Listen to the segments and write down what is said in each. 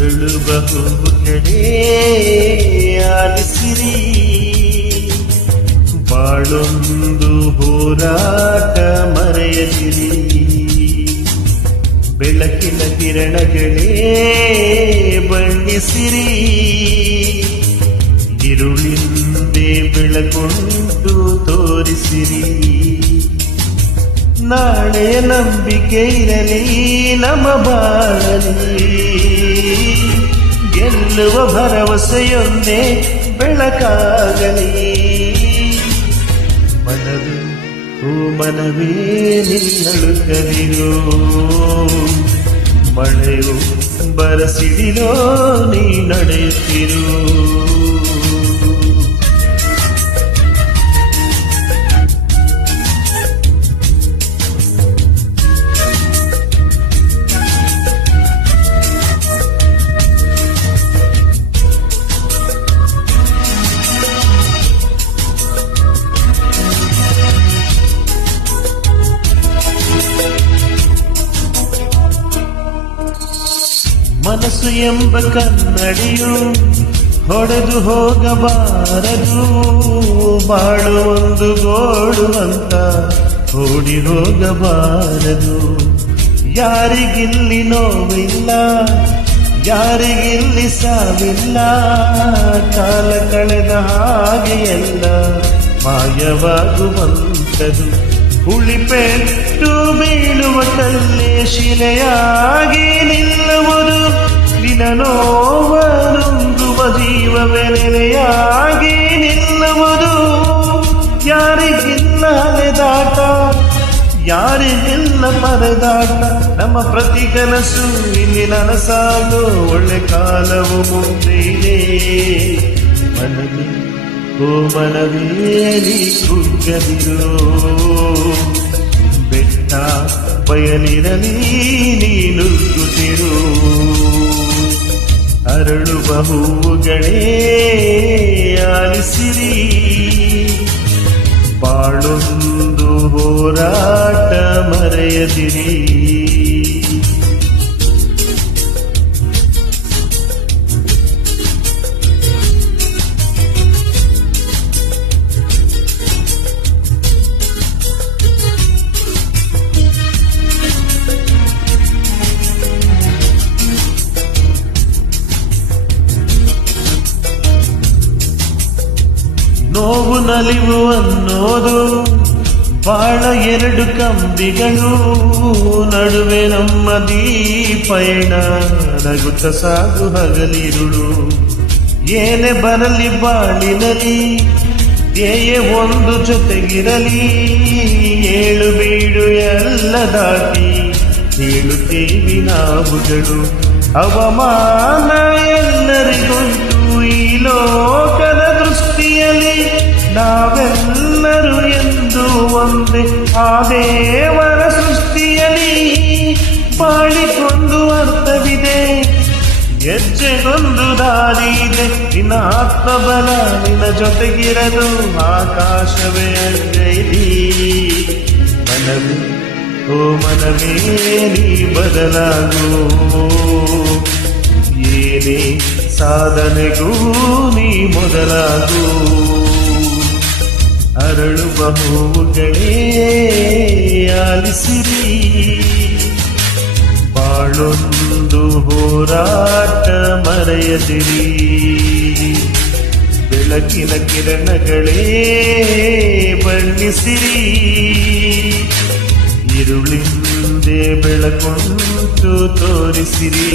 ಅರಳು ಬಹುಗಳೇ ಆಲಿಸಿರಿ ಬಾಳೊಂದು ಹೋರಾಟ ಮರೆಯದಿರಿ ಬೆಳಕಿನ ಕಿರಣಗಳೇ ಬಣ್ಣಿಸಿರಿ ഇരുളിന്റെ ಬೆಳಗೊಂಡು ತೋರಿಸಿರಿ ನಾಳೆಯ ನಂಬಿಕೆ ಇರಲಿ ನಮ್ಮ ಗೆಲ್ಲುವ ಭರವಸೆಯೊಂದೇ ಬೆಳಕಾಗಲಿ. ಮನವೇ ಓ ಮನವೇ ನಿಲ್ಲುತ್ತದಿರೋ ಮಳೆಯು ಬರಸಿಡಿಲೋ ನೀ ನಡೆಯುತ್ತಿರೋ. ಮನಸ್ಸು ಎಂಬ ಕನ್ನಡಿಯು ಹೊಡೆದು ಹೋಗಬಾರದು. ಬಾಳು ಒಂದು ಗೋಡು ಅಂತ ಓಡಿ ಹೋಗಬಾರದು. ಯಾರಿಗಿಲ್ಲಿ ನೋವಿಲ್ಲ, ಯಾರಿಗಿಲ್ಲಿ ಸಾವಿಲ್ಲ, ಕಾಲ ಕಳೆದ ಹಾಗೆ ಎಲ್ಲ ಮಾಯವಾಗುವಂತದು ಉಳಿಪೆಟ್ಟು ಬೀಳುವ ಕಲ್ಲೇ ಶಿಲೆಯಾಗಿ ನಿಲ್ಲುವುದು ನಿನ ನೋವನುಂಗುವ ಜೀವ ಬೆಲೆಯಾಗಿ ನಿಲ್ಲುವುದು ಯಾರಿಗಿಲ್ಲ ಅಲೆದಾಟ ಯಾರಿಗಿಲ್ಲ ಪರದಾಟ ನಮ್ಮ ಪ್ರತಿ ಕನಸು ಇಲ್ಲಿ ನನಸಾಗೋ ಒಳ್ಳೆ ಕಾಲವು ಮುಂದೆ ಮನವಿ ಓ ಮನವೇ ಕುಗ್ಗದಿರು. ಬೆಟ್ಟ, ಬಯಲಿರಲಿ ನೀನುಗ್ಗುತ್ತಿರು ಅರಳುವ ಹೂವುಗಳೇ ಆಲಿಸಿರಿ. ಬಾಳೊಂದು ಹೋರಾಟ ಮರೆಯದಿರಿ. ನೋವು ನಲಿವು ಅನ್ನೋದು ಬಾಳ ಎರಡು ಕಂಬಿಗಳು. ನಡುವೆ ನಮ್ಮ ದೀಪಯಣ ನಗುತ್ತ ಸಾಗು ಹಗಲಿರುಳು. ಏನೇ ಬರಲಿ ಬಾಳಿನಲಿ ಧ್ಯೇಯ ಒಂದು ಜೊತೆಗಿರಲಿ. ಏಳು ಬೀಡು ಎಲ್ಲ ದಾಟಿ ಹೇಳುತ್ತೇವಿ ನಾವುಗಳು. ಅವಮಾನ ಎಲ್ಲರಿಗೊಂದು ಈ ಲೋಕದ ದೃಷ್ಟಿಯಲ್ಲಿ ನಾವೆಲ್ಲರೂ ಎಂದು ಒಂದೇ, ಆ ದೇವರ ಸೃಷ್ಟಿಯಲ್ಲಿ ಬಾಳಿಗೊಂದು ಅರ್ಥವಿದೆ. ಹೆಜ್ಜೆಗೊಂದು ದಾರಿ ಇದೆ ನಿನ್ನ ಆತ್ಮಬಲ ನಿನ್ನ ಜೊತೆಗಿರಲು ಆಕಾಶವೇ ಅಡ್ಡೈಲಿ ಮನವಿ, ಓ ಮನವೇ, ನೀ ಬದಲಾಗು. ಏನೇ ಸಾಧನೆಗೂ ನೀ ಮೊದಲಾಗು ಅರಳುವ ಹೂವುಗಳೇ ಆಲಿಸಿರಿ ಬಾಳೊಂದು ಹೋರಾಟ ಮರೆಯದಿರಿ ಬೆಳಕಿನ ಕಿರಣಗಳೇ ಬಣ್ಣಿಸಿರಿ ഇരുളിന്റെ ಬೆಳಕೊಂಟು ತೋರಿಸಿರಿ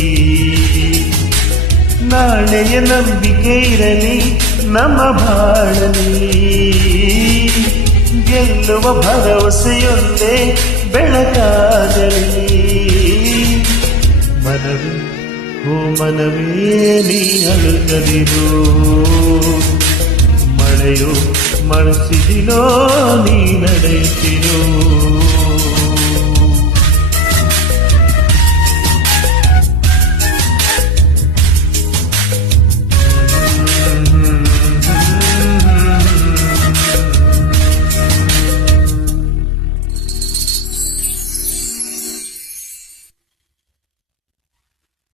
ನಾಳೆಯ ನಂಬಿಕೆ ಇರಲಿ, ನಮ್ಮ ಬಾಳಲಿ. ಗೆಲ್ಲುವ ಭರವಸೆಯೊಂದೇ ಬೆಳಕಾಗಲಿ. ಮನವಿ, ಓ ಮನವೇ, ನೀ ಅಳುತ್ತದಿರು. ಮಳೆಯು ಮನಸ್ಸಿದಿನೋ ನೀ ನಡೆಯುತ್ತಿರೋ.